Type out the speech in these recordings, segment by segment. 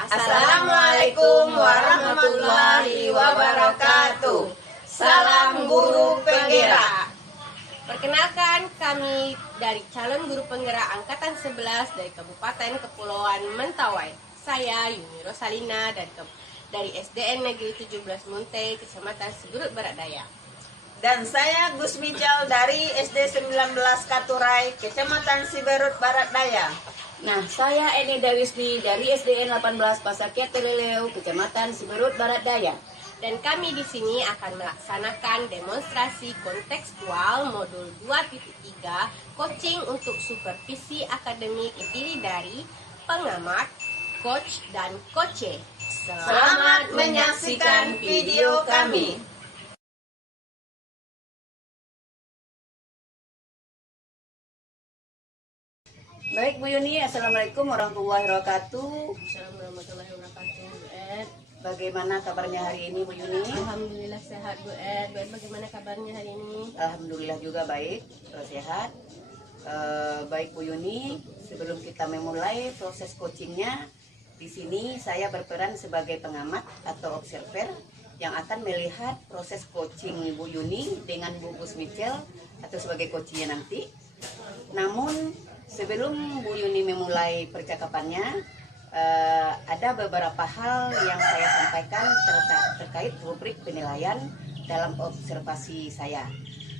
Assalamualaikum warahmatullahi wabarakatuh. Salam guru penggerak. Perkenalkan, kami dari calon guru penggerak Angkatan 11 dari Kabupaten Kepulauan Mentawai. Saya Yuni Rosalina dari SDN Negeri 17 Munte, Kecamatan Siberut Barat Daya. Dan saya Gus Michal dari SD 19 Katurai, Kecamatan Siberut Barat Daya. Nah, saya Eni Dawisni dari SDN 18 Pasar Keteleleu, Kecamatan Siberut Barat Daya. Dan kami di sini akan melaksanakan demonstrasi kontekstual modul 2.3 coaching untuk supervisi akademik terdiri dari pengamat, coach, dan coache. Selamat menyaksikan video kami. Baik Bu Yuni, Assalamualaikum warahmatullahi wabarakatuh. Assalamualaikum warahmatullahi wabarakatuh, Bu Ed. Bagaimana kabarnya hari ini Bu Yuni? Alhamdulillah sehat, Bu Ed. Bu Ed, bagaimana kabarnya hari ini? Alhamdulillah juga baik, sehat. Baik Bu Yuni, sebelum kita memulai proses coachingnya, di sini saya berperan sebagai pengamat atau observer yang akan melihat proses coaching Bu Yuni dengan Bu Gus Michel atau sebagai coachnya nanti. Namun sebelum Bu Yuni memulai percakapannya, ada beberapa hal yang saya sampaikan terkait rubrik penilaian dalam observasi saya,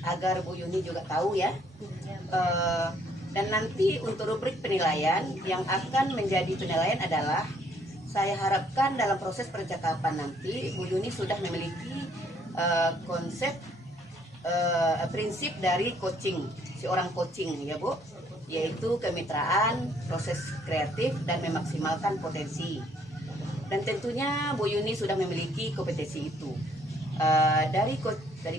agar Bu Yuni juga tahu ya. Dan nanti untuk rubrik penilaian yang akan menjadi penilaian adalah, saya harapkan dalam proses percakapan nanti Bu Yuni sudah memiliki konsep prinsip dari coaching, seorang coaching ya Bu, yaitu kemitraan, proses kreatif, dan memaksimalkan potensi. Dan tentunya Bu Yuni sudah memiliki kompetensi itu. Dari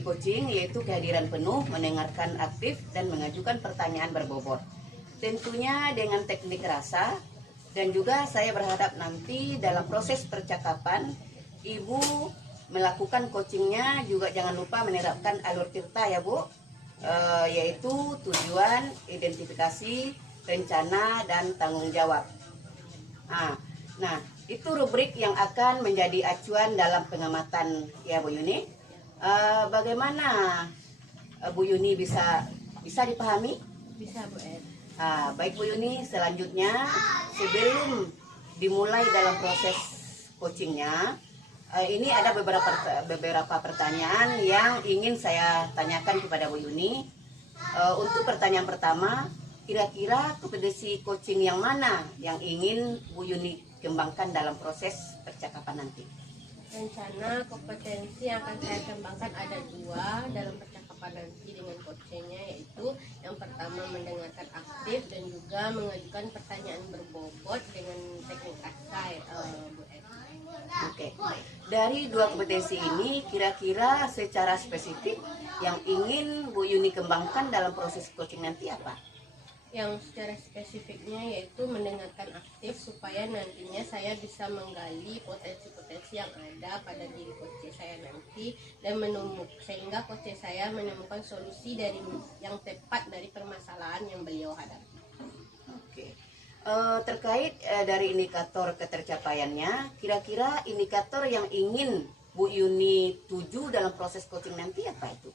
coaching yaitu kehadiran penuh, mendengarkan aktif, dan mengajukan pertanyaan berbobot. Tentunya dengan teknik rasa, dan juga saya berharap nanti dalam proses percakapan Ibu melakukan coachingnya juga jangan lupa menerapkan alur tirta ya Bu. Yaitu tujuan, identifikasi, rencana, dan tanggung jawab. Nah, itu rubrik yang akan menjadi acuan dalam pengamatan ya Bu Yuni. Bagaimana Bu Yuni bisa dipahami? Bisa, Bu Ed. Baik Bu Yuni, selanjutnya sebelum dimulai dalam proses coachingnya, ini ada beberapa pertanyaan yang ingin saya tanyakan kepada Bu Yuni. Untuk pertanyaan pertama, kira-kira kompetensi coaching yang mana yang ingin Bu Yuni kembangkan dalam proses percakapan nanti? Rencana kompetensi yang akan saya kembangkan ada 2 dalam percakapan nanti dengan coachnya, yaitu yang pertama mendengarkan aktif dan juga mengajukan pertanyaan berbobot dengan teknik rasa, Bu Ed. Oke. Dari 2 kompetensi ini, kira-kira secara spesifik yang ingin Bu Yuni kembangkan dalam proses coaching nanti apa? Yang secara spesifiknya yaitu mendengarkan aktif supaya nantinya saya bisa menggali potensi-potensi yang ada pada diri coach saya nanti dan sehingga coach saya menemukan solusi yang tepat dari permasalahan yang beliau hadapi. Oke. Terkait dari indikator ketercapaiannya, kira-kira indikator yang ingin Bu Yuni tuju dalam proses coaching nanti apa itu?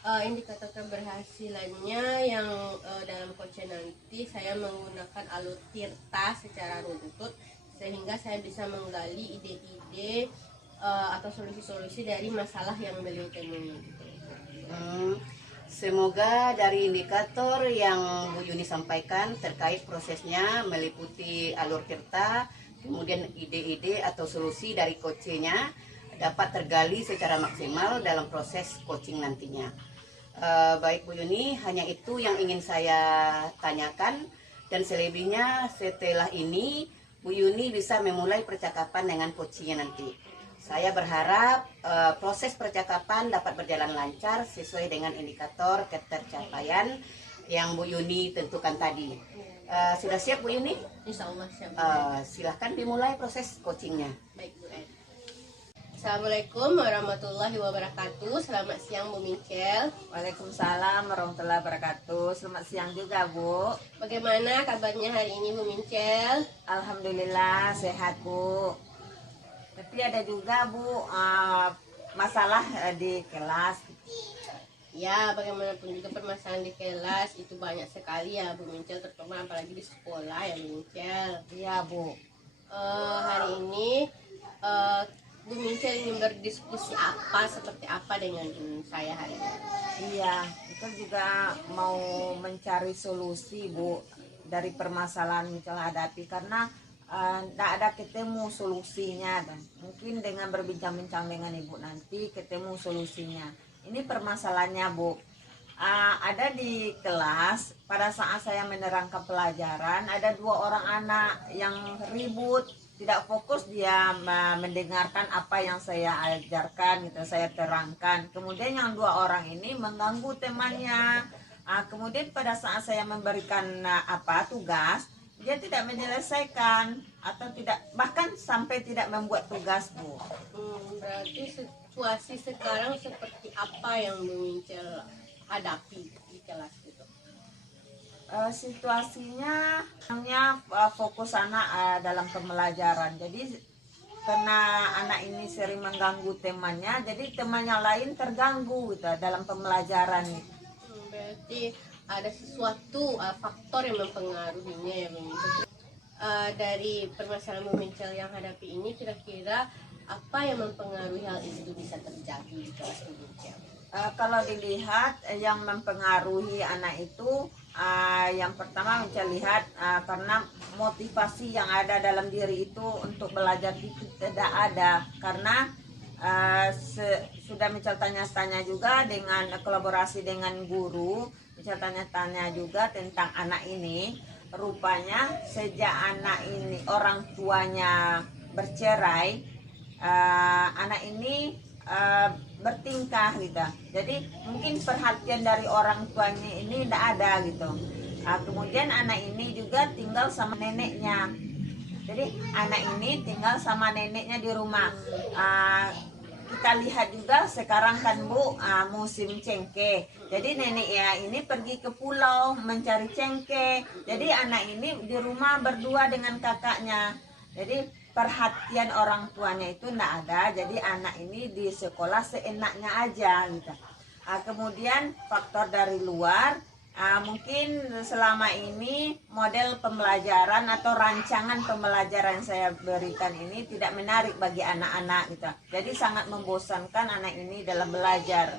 Indikator keberhasilannya yang dalam coaching nanti saya menggunakan alur tirta secara runtut sehingga saya bisa menggali ide-ide atau solusi-solusi dari masalah yang beliau temui. Semoga dari indikator yang Bu Yuni sampaikan terkait prosesnya meliputi alur tirta, kemudian ide-ide atau solusi dari coachnya dapat tergali secara maksimal dalam proses coaching nantinya. Baik Bu Yuni, hanya itu yang ingin saya tanyakan, dan selebihnya setelah ini Bu Yuni bisa memulai percakapan dengan coachnya nanti. Saya berharap proses percakapan dapat berjalan lancar sesuai dengan indikator ketercapaian yang Bu Yuni tentukan tadi. Sudah siap Bu Yuni? Insya Allah siap. Silahkan dimulai proses coachingnya. Baik Bu Ed. Assalamualaikum warahmatullahi wabarakatuh. Selamat siang Bu Mincel. Waalaikumsalam warahmatullahi wabarakatuh. Selamat siang juga, Bu. Bagaimana kabarnya hari ini Bu Mincel? Alhamdulillah sehat, Bu. Tapi ada juga, Bu, masalah di kelas. Ya, bagaimanapun juga permasalahan di kelas itu banyak sekali ya Bu Mincel, terutama apalagi di sekolah ya Bu Mincel. Iya, Bu. Hari ini Bu Mincel ingin berdiskusi seperti apa dengan saya hari ini? Iya, kita juga mau mencari solusi, Bu, dari permasalahan yang telah hadapi karena tidak ada ketemu solusinya, dan mungkin dengan berbincang-bincang dengan Ibu nanti ketemu solusinya. Ini permasalahannya, Bu. Ada di kelas pada saat saya menerangkan pelajaran, ada 2 orang anak yang ribut, tidak fokus dia mendengarkan apa yang saya ajarkan, gitu, saya terangkan. Kemudian yang 2 orang ini mengganggu temannya. Kemudian pada saat saya memberikan tugas, dia tidak menyelesaikan atau tidak, bahkan sampai tidak membuat tugas, Bu. Berarti situasi sekarang seperti apa yang Bu Mincel hadapi di kelas itu? Situasinya hanya fokus anak dalam pembelajaran. Jadi karena anak ini sering mengganggu temannya, jadi temannya lain terganggu gitu, dalam pembelajaran. Berarti ada sesuatu faktor yang mempengaruhinya ya Bu Mincel. Dari permasalahan Bu Mincel yang hadapi ini, kira-kira apa yang mempengaruhi hal itu bisa terjadi di kelas Bu Mincel? Kalau dilihat yang mempengaruhi anak itu, yang pertama Mincel lihat karena motivasi yang ada dalam diri itu untuk belajar itu tidak ada, karena sudah Mincel tanya-tanya juga dengan kolaborasi dengan guru, Mincel tanya-tanya juga tentang anak ini. Rupanya sejak anak ini orang tuanya bercerai, anak ini bertingkah gitu. Jadi mungkin perhatian dari orang tuanya ini tidak ada gitu. Kemudian anak ini juga tinggal sama neneknya. Jadi anak ini tinggal sama neneknya di rumah. Kita lihat juga sekarang kan, Bu, musim cengkeh. Jadi nenek ya ini pergi ke pulau mencari cengkeh. Jadi anak ini di rumah berdua dengan kakaknya. Jadi perhatian orang tuanya itu tidak ada, jadi anak ini di sekolah seenaknya aja gitu. Kemudian faktor dari luar, mungkin selama ini model pembelajaran atau rancangan pembelajaran yang saya berikan ini tidak menarik bagi anak-anak gitu. Jadi sangat membosankan anak ini dalam belajar.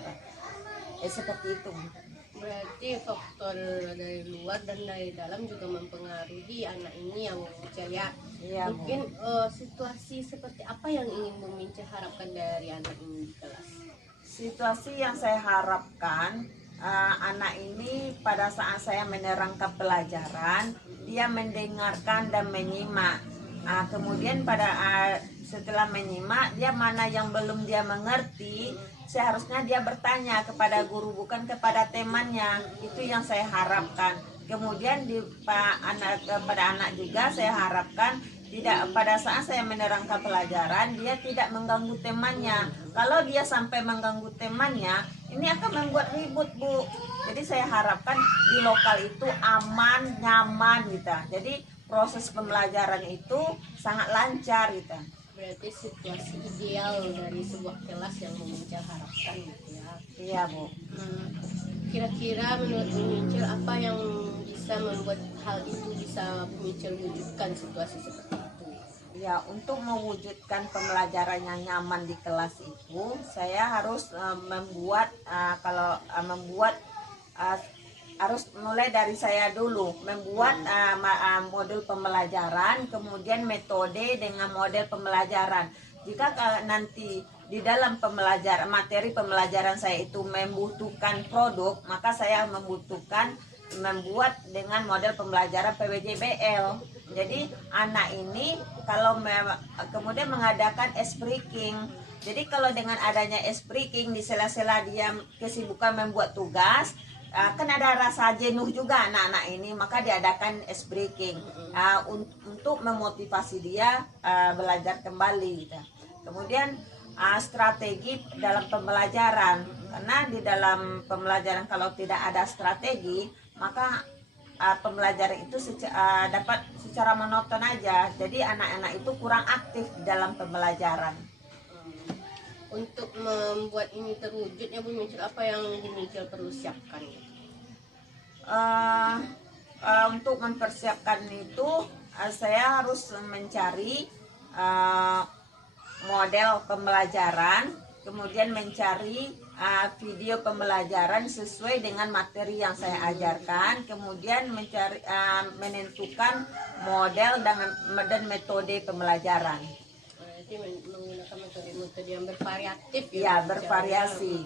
Seperti itu. Berarti faktor dari luar dan dari dalam juga mempengaruhi anak ini yang Mincel ya. Iya, Bu. Mungkin situasi seperti apa yang ingin Bu Mincel harapkan dari anak ini di kelas? Situasi yang saya harapkan, anak ini pada saat saya menerangkan pelajaran, dia mendengarkan dan menyimak. Kemudian setelah menyimak, dia mana yang belum dia mengerti, seharusnya dia bertanya kepada guru, bukan kepada temannya. Itu yang saya harapkan. Kemudian pada anak juga saya harapkan tidak, pada saat saya menerangkan pelajaran dia tidak mengganggu temannya. Kalau dia sampai mengganggu temannya, ini akan membuat ribut, Bu. Jadi saya harapkan di lokal itu aman, nyaman gitu. Jadi proses pembelajaran itu sangat lancar gitu. Berarti situasi ideal dari sebuah kelas yang Bu Mincel harapkan gitu ya. Iya, Bu. Kira-kira menurut Bu Mincel apa yang bisa membuat hal itu bisa Bu Mincel wujudkan situasi seperti itu? Ya, untuk mewujudkan pembelajaran yang nyaman di kelas itu, saya harus harus mulai dari saya dulu, membuat modul pembelajaran, kemudian metode dengan model pembelajaran. Jika nanti di dalam materi pembelajaran saya itu membutuhkan produk, maka saya membuat dengan model pembelajaran PWJBL. Jadi anak ini kalau kemudian mengadakan ice breaking. Jadi kalau dengan adanya ice breaking, di sela-sela dia kesibukan membuat tugas, kan ada rasa jenuh juga anak-anak ini, maka diadakan ice breaking untuk memotivasi dia belajar kembali gitu. Kemudian strategi dalam pembelajaran, karena di dalam pembelajaran kalau tidak ada strategi maka pembelajaran itu dapat secara monoton aja, jadi anak-anak itu kurang aktif dalam pembelajaran. Untuk membuat ini terwujud ya Bu Mincel, apa yang Bu Mincel perlu siapkan? Untuk mempersiapkan itu saya harus mencari model pembelajaran, kemudian mencari video pembelajaran sesuai dengan materi yang saya ajarkan, kemudian mencari menentukan model dan metode pembelajaran. Menggunakan metode-metode yang bervariatif Ya, bervariasi.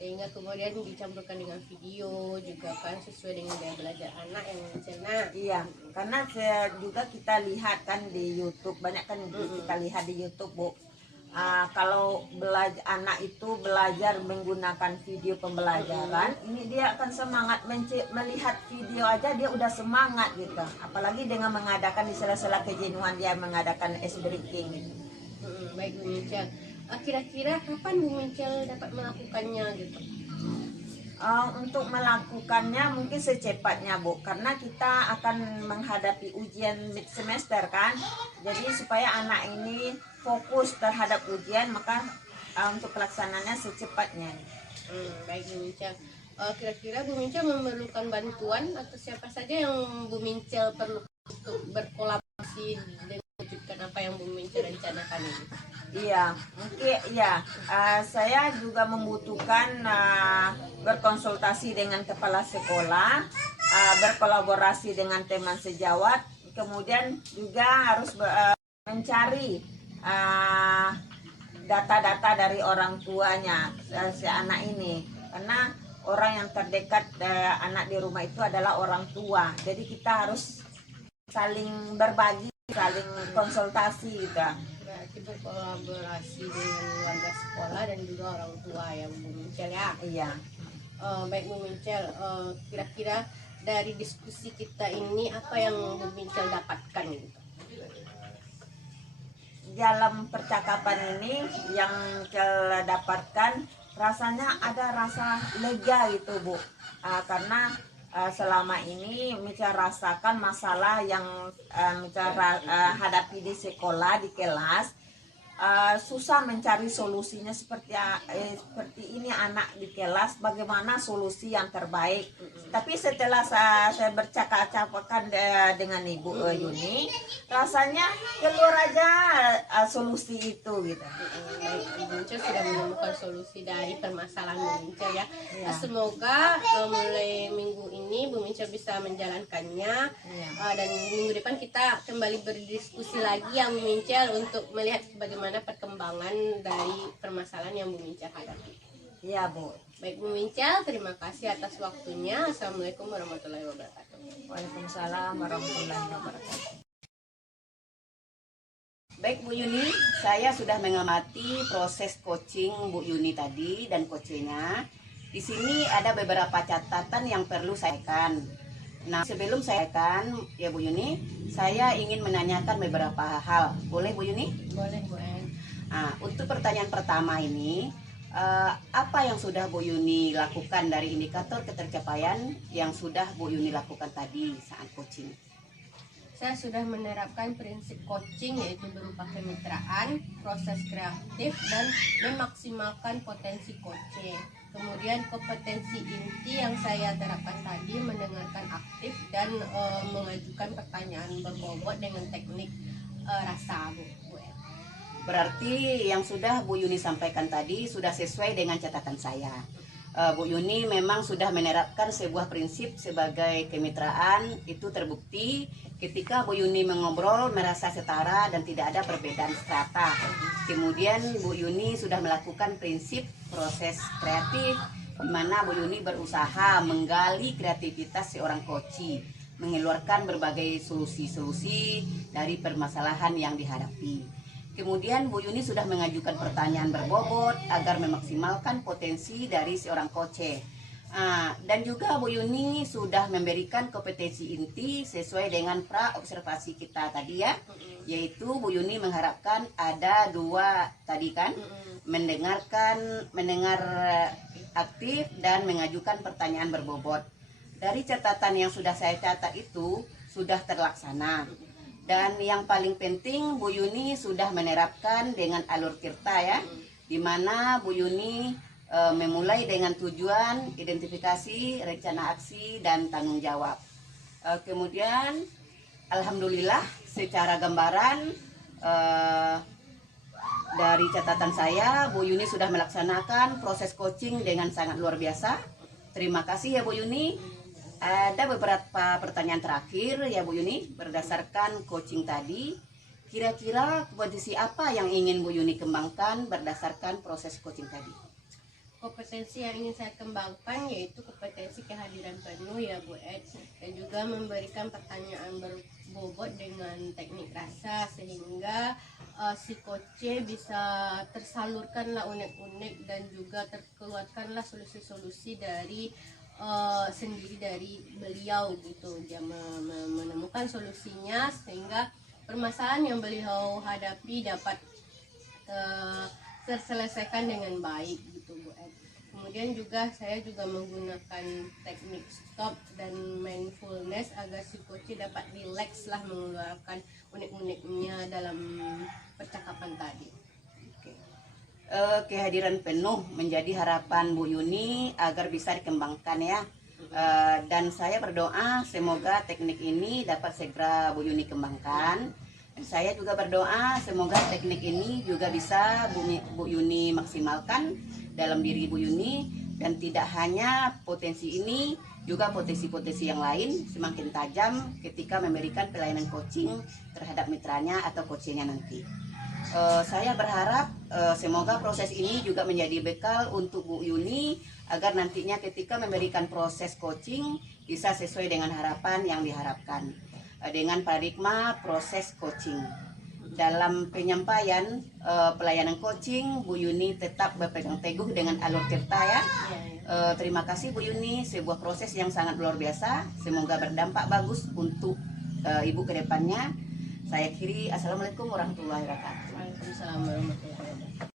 Sehingga kemudian dicampurkan dengan video juga kan sesuai dengan gaya belajar anak yang mencerna. Iya, karena saya juga kita lihat kan di YouTube, banyak kan kita lihat di YouTube, Bu. Kalau anak itu belajar menggunakan video pembelajaran, ini dia akan semangat melihat video aja dia udah semangat gitu. Apalagi dengan mengadakan di sela-sela kejenuhan dia mengadakan ice breaking gitu. Baik Bu Mincel, kira-kira kapan Bu Mincel dapat melakukannya gitu? Untuk melakukannya mungkin secepatnya, Bu, karena kita akan menghadapi ujian mid semester kan, jadi supaya anak ini fokus terhadap ujian, maka untuk pelaksanaannya secepatnya. Baik Bu Mincel, kira-kira Bu Mincel memerlukan bantuan atau siapa saja yang Bu Mincel perlu untuk berkolaborasi dengan mewujudkan apa yang Bu Mincel rencanakan ini? Iya, mungkin ya. Saya juga membutuhkan berkonsultasi dengan kepala sekolah, berkolaborasi dengan teman sejawat, kemudian juga harus mencari data-data dari orang tuanya si anak ini, karena orang yang terdekat anak di rumah itu adalah orang tua. Jadi kita harus saling berbagi, saling konsultasi gitu. Berarti berkolaborasi dengan warga sekolah dan juga orang tua ya Bu Mincel ya. Iya. Baik Bu Mincel, kira-kira dari diskusi kita ini apa yang Bu Mincel dapatkan gitu? Dalam percakapan ini yang saya dapatkan rasanya ada rasa lega gitu, Bu, karena selama ini Mica rasakan masalah yang Mica hadapi di sekolah, di kelas, susah mencari solusinya seperti ini anak di kelas, bagaimana solusi yang terbaik. Tapi setelah saya bercakap-cakapkan dengan Ibu Yuni, rasanya keluar aja solusi itu gitu. Baik, Bu Mincel sudah menemukan solusi dari permasalahan Bu Mincel ya. Iya. Semoga mulai minggu ini Bu Mincel bisa menjalankannya. Iya. Dan minggu depan kita kembali berdiskusi lagi ya Bu Mincel untuk melihat bagaimana perkembangan dari permasalahan yang Bu Mincel hadapi. Iya, Bu. Baik Bu Mincel, terima kasih atas waktunya. Assalamualaikum warahmatullahi wabarakatuh. Waalaikumsalam warahmatullahi wabarakatuh. Baik Bu Yuni, saya sudah mengamati proses coaching Bu Yuni tadi dan coachnya. Di sini ada beberapa catatan yang perlu saya sampaikan. Nah, sebelum saya akan ya Bu Yuni, saya ingin menanyakan beberapa hal. Boleh Bu Yuni? Boleh Bu En. Nah, untuk pertanyaan pertama ini, apa yang sudah Bu Yuni lakukan dari indikator ketercapaian yang sudah Bu Yuni lakukan tadi saat coaching? Saya sudah menerapkan prinsip coaching yaitu berupa kemitraan, proses kreatif, dan memaksimalkan potensi coaching. Kemudian kompetensi inti yang saya terapkan tadi mendengarkan aktif dan mengajukan pertanyaan berbobot dengan teknik rasa Bu. Berarti yang sudah Bu Yuni sampaikan tadi sudah sesuai dengan catatan saya. Bu Yuni memang sudah menerapkan sebuah prinsip sebagai kemitraan, itu terbukti ketika Bu Yuni mengobrol merasa setara dan tidak ada perbedaan strata. Kemudian Bu Yuni sudah melakukan prinsip proses kreatif, di mana Bu Yuni berusaha menggali kreativitas seorang coach, mengeluarkan berbagai solusi-solusi dari permasalahan yang dihadapi. Kemudian Bu Yuni sudah mengajukan pertanyaan berbobot agar memaksimalkan potensi dari seorang coach. Dan juga Bu Yuni sudah memberikan kompetensi inti sesuai dengan pra observasi kita tadi ya, yaitu Bu Yuni mengharapkan ada 2 tadi kan, mendengar aktif dan mengajukan pertanyaan berbobot. Dari catatan yang sudah saya catat itu sudah terlaksana. Dan yang paling penting Bu Yuni sudah menerapkan dengan alur tirta ya, di mana Bu Yuni memulai dengan tujuan, identifikasi, rencana aksi, dan tanggung jawab. Kemudian alhamdulillah secara gambaran dari catatan saya, Bu Yuni sudah melaksanakan proses coaching dengan sangat luar biasa. Terima kasih ya Bu Yuni. Ada beberapa pertanyaan terakhir ya Bu Yuni, berdasarkan coaching tadi. Kira-kira kompetensi apa yang ingin Bu Yuni kembangkan berdasarkan proses coaching tadi? Kompetensi yang ingin saya kembangkan yaitu kompetensi kehadiran penuh ya Bu Ed, dan juga memberikan pertanyaan berbobot dengan teknik rasa sehingga si coach bisa tersalurkanlah unek-unek dan juga terkeluarkanlah solusi-solusi dari sendiri dari beliau gitu. Dia menemukan solusinya sehingga permasalahan yang beliau hadapi dapat terselesaikan dengan baik gitu Bu Ed. Kemudian juga saya juga menggunakan teknik stop dan mindfulness agar si coach dapat rileks lah mengeluarkan unek-uneknya dalam percakapan tadi. Kehadiran penuh menjadi harapan Bu Yuni agar bisa dikembangkan ya. Dan saya berdoa semoga teknik ini dapat segera Bu Yuni kembangkan. Dan saya juga berdoa semoga teknik ini juga bisa Bu Yuni maksimalkan dalam diri Bu Yuni, dan tidak hanya potensi ini, juga potensi-potensi yang lain semakin tajam ketika memberikan pelayanan coaching terhadap mitranya atau coachingnya nanti. Saya berharap semoga proses ini juga menjadi bekal untuk Bu Yuni agar nantinya ketika memberikan proses coaching bisa sesuai dengan harapan yang diharapkan dengan paradigma proses coaching. Dalam penyampaian pelayanan coaching, Bu Yuni tetap berpegang teguh dengan alur tirta ya. Terima kasih Bu Yuni, sebuah proses yang sangat luar biasa. Semoga berdampak bagus untuk Ibu ke depannya. Saya akhiri, Assalamualaikum warahmatullahi wabarakatuh. Waalaikumsalam warahmatullahi wabarakatuh.